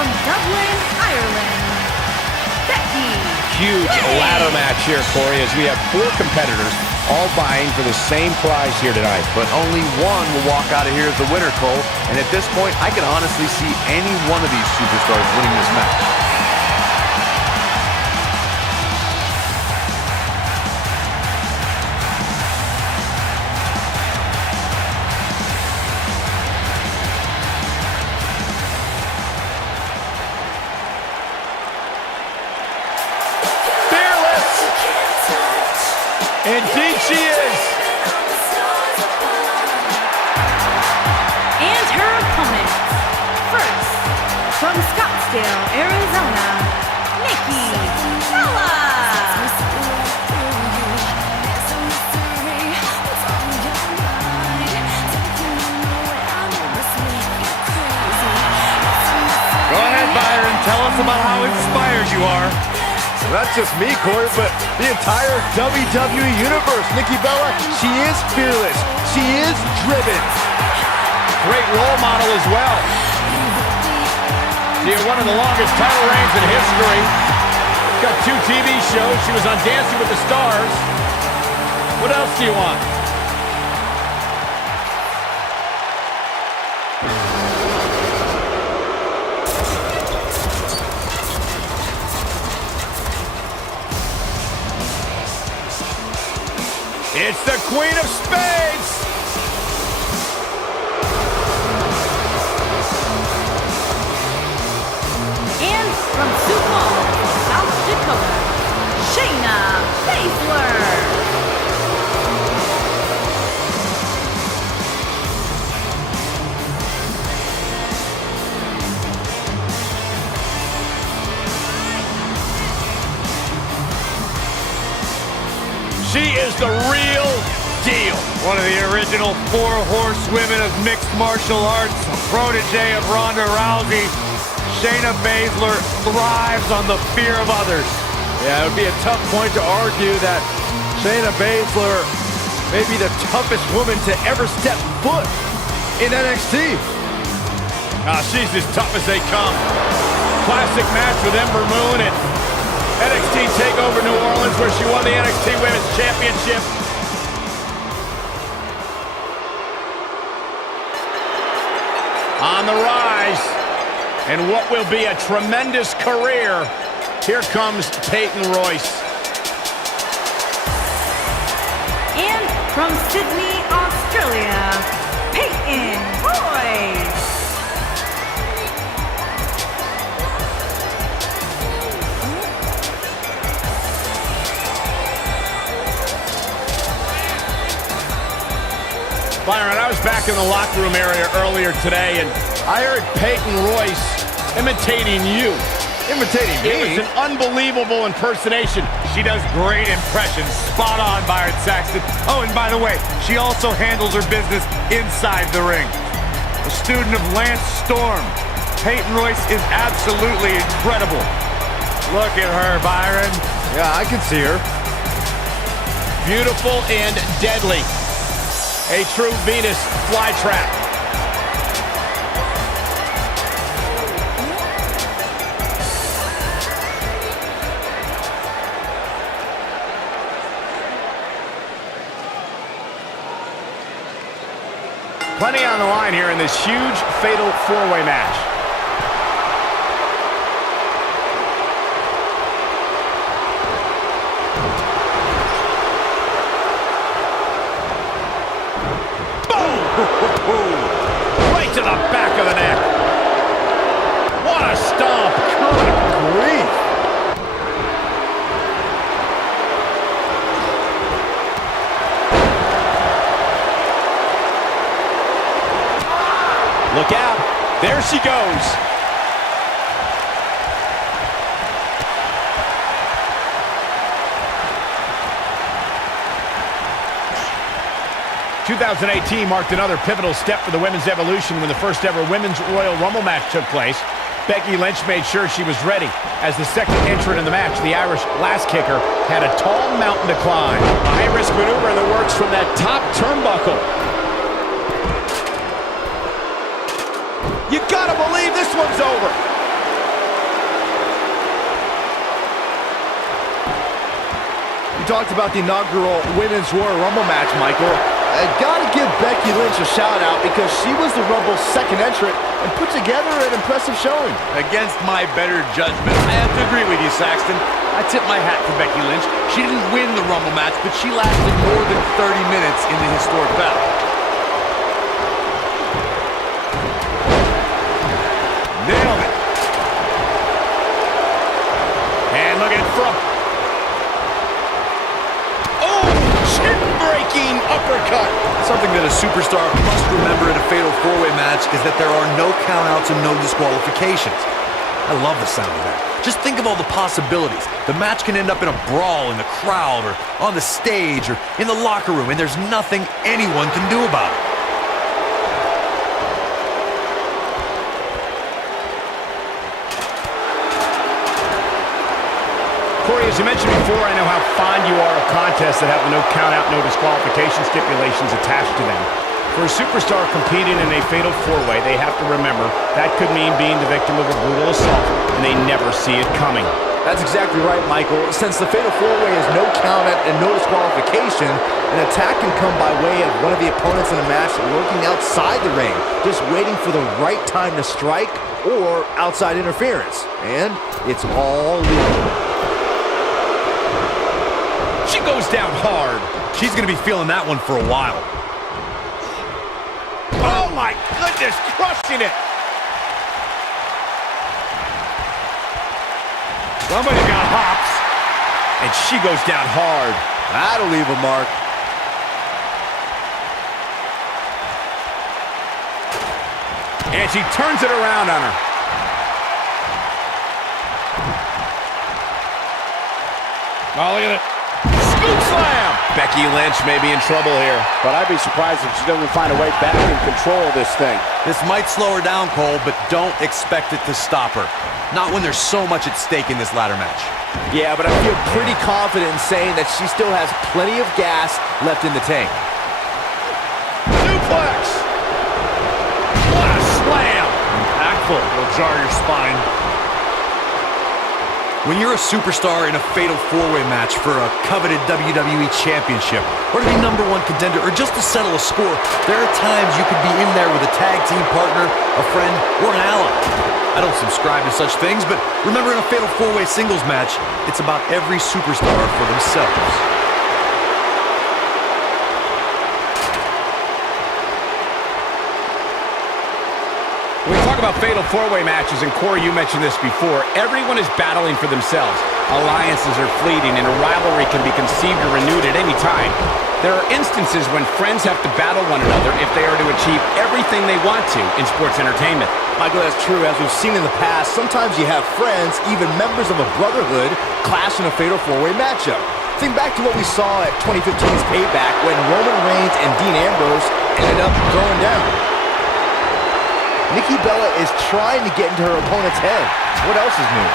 from Dublin, Ireland, Becky. Huge ladder match here, Corey, as we have 4 competitors all vying for the same prize here tonight. But only one will walk out of here as the winner, Cole. And at this point, I can honestly see any one of these superstars winning this match. Indeed she is. And her opponent, first, from Scottsdale, Arizona, Nikke. Go ahead, Byron. Tell us about how inspired you are. Not just me, Corey, but the entire WWE Universe. Nikki Bella, she is fearless. She is driven. Great role model as well. She had one of the longest title reigns in history. Got 2 TV shows. She was on Dancing with the Stars. What else do you want? It's the Queen of Spades! And from Sioux Falls, South Dakota, Baszler. She is the real deal. One of the original 4 horsewomen of mixed martial arts, a protege of Ronda Rousey, Shayna Baszler thrives on the fear of others. Yeah, it would be a tough point to argue that Shayna Baszler may be the toughest woman to ever step foot in NXT. She's as tough as they come. Classic match with Ember Moon and NXT TakeOver New Orleans, where she won the NXT Women's Championship. On the rise, and what will be a tremendous career, here comes Peyton Royce. And from Sydney, Australia, Peyton Royce. Byron, I was back in the locker room area earlier today, and I heard Peyton Royce imitating you. Imitating me? It was an unbelievable impersonation. She does great impressions. Spot on, Byron Saxton. Oh, and by the way, she also handles her business inside the ring. A student of Lance Storm, Peyton Royce is absolutely incredible. Look at her, Byron. Yeah, I can see her. Beautiful and deadly. A true Venus flytrap. Plenty on the line here in this huge fatal 4-way match. Right to the back of the neck. What a stomp. Good grief. Look out. There she goes. ...2018 marked another pivotal step for the women's evolution when the first ever Women's Royal Rumble match took place. Becky Lynch made sure she was ready. As the second entrant in the match, the Irish glass kicker had a tall mountain to climb. A high-risk maneuver in the works from that top turnbuckle. You gotta believe this one's over. talked about the inaugural Women's Royal Rumble match, Michael, I gotta give Becky Lynch a shout-out because she was the Rumble's second entrant and put together an impressive showing. Against my better judgment, I have to agree with you, Saxton. I tip my hat to Becky Lynch. She didn't win the Rumble match, but she lasted more than 30 minutes in the historic battle. Nailed it. And look at it from... Oh, chin-breaking uppercut. Something that a superstar must remember in a fatal four-way match is that there are no countouts and no disqualifications. I love the sound of that. Just think of all the possibilities. The match can end up in a brawl in the crowd or on the stage or in the locker room, and there's nothing anyone can do about it. Corey, as you mentioned before, I know how fond you are of contests that have no count-out, no disqualification stipulations attached to them. For a superstar competing in a fatal four-way, they have to remember that could mean being the victim of a brutal assault, and they never see it coming. That's exactly right, Michael. Since the fatal four-way is no count-out and no disqualification, an attack can come by way of one of the opponents in the match lurking outside the ring, just waiting for the right time to strike or outside interference. And it's all legal. She goes down hard. She's going to be feeling that one for a while. Oh my goodness, crushing it. Somebody got hops. And she goes down hard. That'll leave a mark. And she turns it around on her. Oh, look at it. Scoop slam! Becky Lynch may be in trouble here. But I'd be surprised if she doesn't find a way back in control of this thing. This might slow her down, Cole, but don't expect it to stop her. Not when there's so much at stake in this ladder match. Yeah, but I feel pretty confident in saying that she still has plenty of gas left in the tank. Suplex! What a slam! Impactful. Will jar your spine. When you're a superstar in a fatal four-way match for a coveted WWE Championship, or to be #1 contender, or just to settle a score, there are times you could be in there with a tag team partner, a friend, or an ally. I don't subscribe to such things, but remember, in a fatal four-way singles match, it's about every superstar for themselves. When we talk about fatal four-way matches, and Corey, you mentioned this before, everyone is battling for themselves. Alliances are fleeting, and a rivalry can be conceived or renewed at any time. There are instances when friends have to battle one another if they are to achieve everything they want to in sports entertainment. Michael, that's true. As we've seen in the past, sometimes you have friends, even members of a brotherhood, clash in a fatal four-way matchup. Think back to what we saw at 2015's Payback when Roman Reigns and Dean Ambrose ended up throwing down. Nikki Bella is trying to get into her opponent's head. What else is new?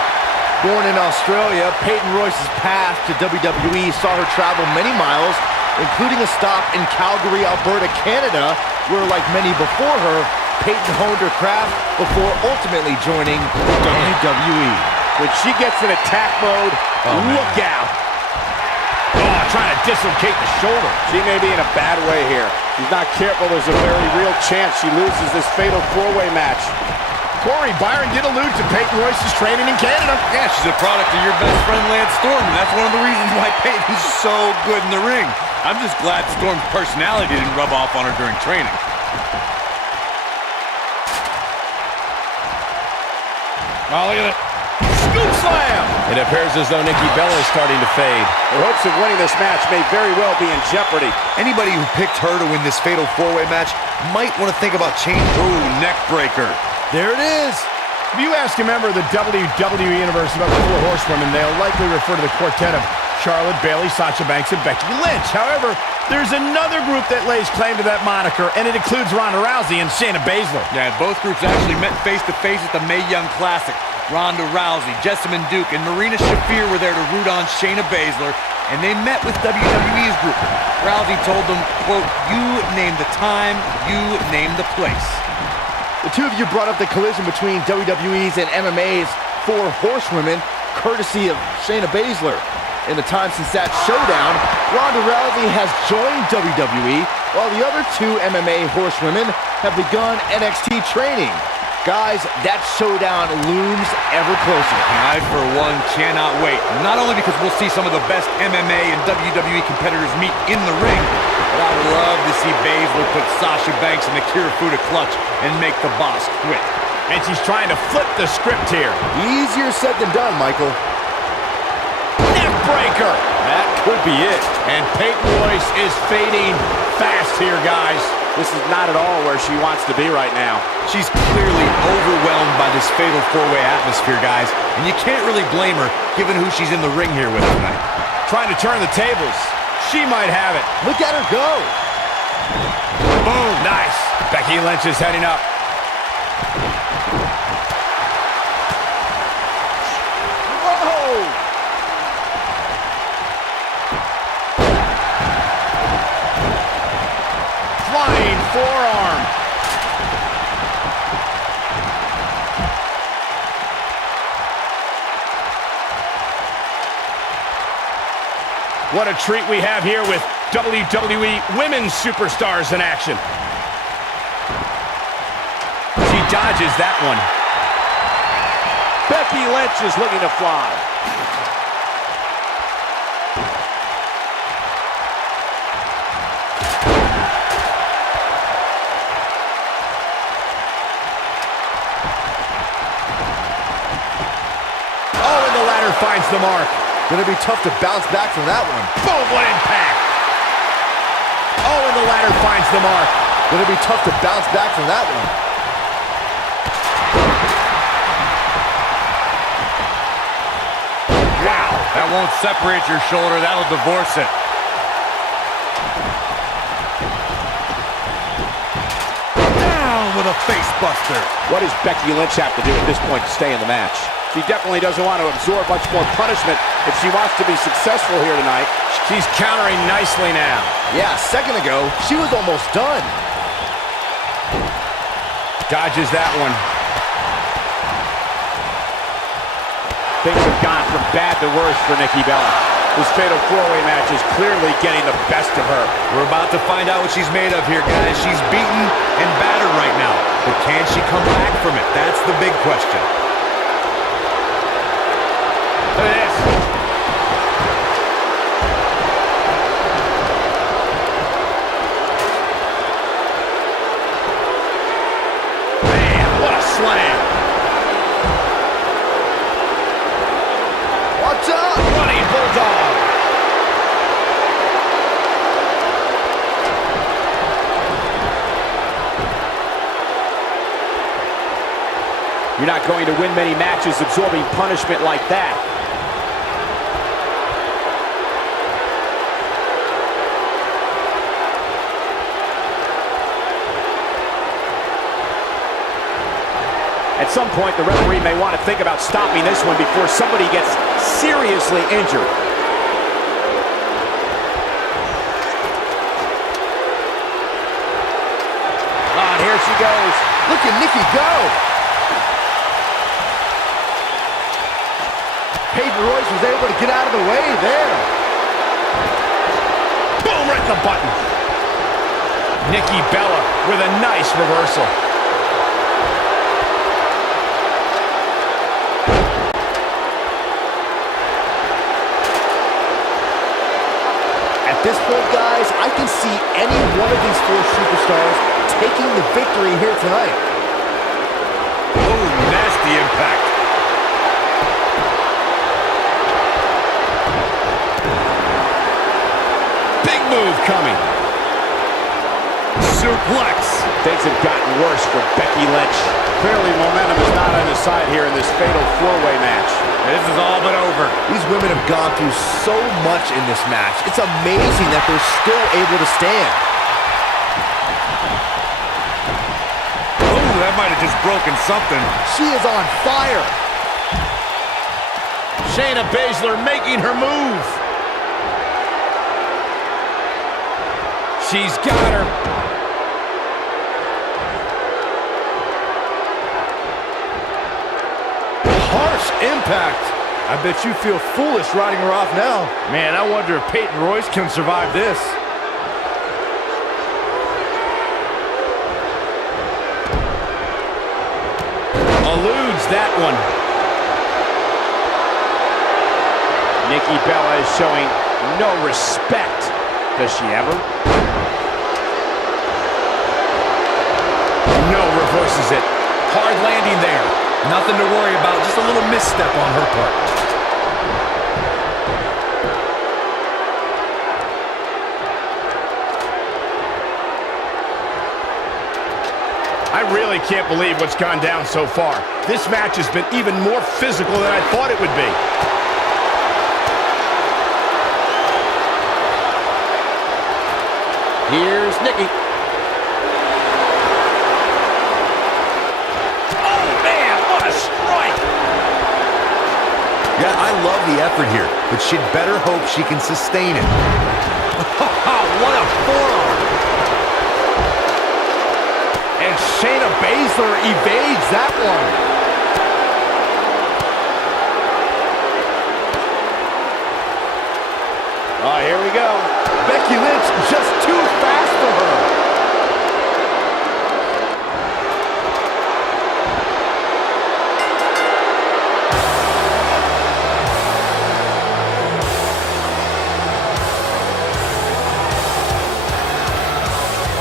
Born in Australia, Peyton Royce's path to WWE saw her travel many miles, including a stop in Calgary, Alberta, Canada, where, like many before her, Peyton honed her craft before ultimately joining WWE. When she gets in attack mode, look out. Oh, trying to dislocate the shoulder. She may be in a bad way here. She's not careful. There's a very real chance she loses this fatal four-way match. Corey, Byron did allude to Peyton Royce's training in Canada. Yeah, she's a product of your best friend, Lance Storm, and that's one of the reasons why Peyton's so good in the ring. I'm just glad Storm's personality didn't rub off on her during training. Oh, look at it. Scoop slam! It appears as though Nikki Bella is starting to fade. Her hopes of winning this match may very well be in jeopardy. Anybody who picked her to win this fatal four-way match might want to think about changing. Ooh, neck breaker. There it is. If you ask a member of the WWE Universe about the Four Horsewomen, they'll likely refer to the quartet of Charlotte, Bayley, Sasha Banks, and Becky Lynch. However, there's another group that lays claim to that moniker, and it includes Ronda Rousey and Shayna Baszler. Yeah, both groups actually met face-to-face at the Mae Young Classic. Ronda Rousey, Jessamine Duke, and Marina Shafir were there to root on Shayna Baszler, and they met with WWE's group. Rousey told them, quote, "You name the time, you name the place." The two of you brought up the collision between WWE's and MMA's Four Horsewomen. courtesy of Shayna Baszler. In the time since that showdown, Ronda Rousey has joined WWE, while the other two MMA horsewomen have begun NXT training. Guys, that showdown looms ever closer. I, for one, cannot wait. Not only because we'll see some of the best MMA and WWE competitors meet in the ring, but I would love to see Baszler put Sasha Banks in the Kirifuda clutch and make the boss quit. And she's trying to flip the script here. Easier said than done, Michael. Neckbreaker. That could be it. And Peyton Royce is fading fast here, guys. This is not at all where she wants to be right now. She's clearly overwhelmed by this fatal four-way atmosphere, guys. And you can't really blame her, given who she's in the ring here with tonight. Trying to turn the tables. She might have it. Look at her go. Boom. Nice. Becky Lynch is heading up. Flying forearm. What a treat we have here with WWE Women's Superstars in action. She dodges that one. Becky Lynch is looking to fly. Finds the mark. Gonna be tough to bounce back from that one. Boom, what impact. Oh, and the ladder finds the mark. Gonna be tough to bounce back from that one. Wow, that won't separate your shoulder, that'll divorce it. Down with a face buster. What does Becky Lynch have to do at this point to stay in the match? She definitely doesn't want to absorb much more punishment if she wants to be successful here tonight. She's countering nicely now. Yeah, a second ago, she was almost done. Dodges that one. Things have gone from bad to worse for Nikki Bella. This fatal four-way match is clearly getting the best of her. We're about to find out what she's made of here, guys. She's beaten and battered right now. But can she come back from it? That's the big question. Look at this. Man, what a slam. Watch out! Running bulldog. You're not going to win many matches absorbing punishment like that. At some point, the referee may want to think about stopping this one before somebody gets seriously injured. And here she goes. Look at Nikke go. Peyton Royce was able to get out of the way there. Boom, right in the button. Nikki Bella with a nice reversal. At this point, guys, I can see any one of these four superstars taking the victory here tonight. Oh, nasty impact. Big move coming. Suplex. Things have gotten worse for Becky Lynch. Clearly, momentum is not on his side here in this fatal four-way match. This is all but over. These women have gone through so much in this match. It's amazing that they're still able to stand. Oh, that might have just broken something. She is on fire. Shayna Baszler making her move. She's got her. Harsh impact. I bet you feel foolish riding her off now. Man, I wonder if Peyton Royce can survive this. Eludes that one. Nikki Bella is showing no respect. Does she ever? No, reverses it. Hard landing there. Nothing to worry about, just a little misstep on her part. I really can't believe what's gone down so far. This match has been even more physical than I thought it would be. Here's Nikki. Oh, man, what a strike! Yeah, I love the effort here, but she'd better hope she can sustain it. What a forearm! And Shayna Baszler evades that one. Oh, here we go. Becky Lynch just too fast for her.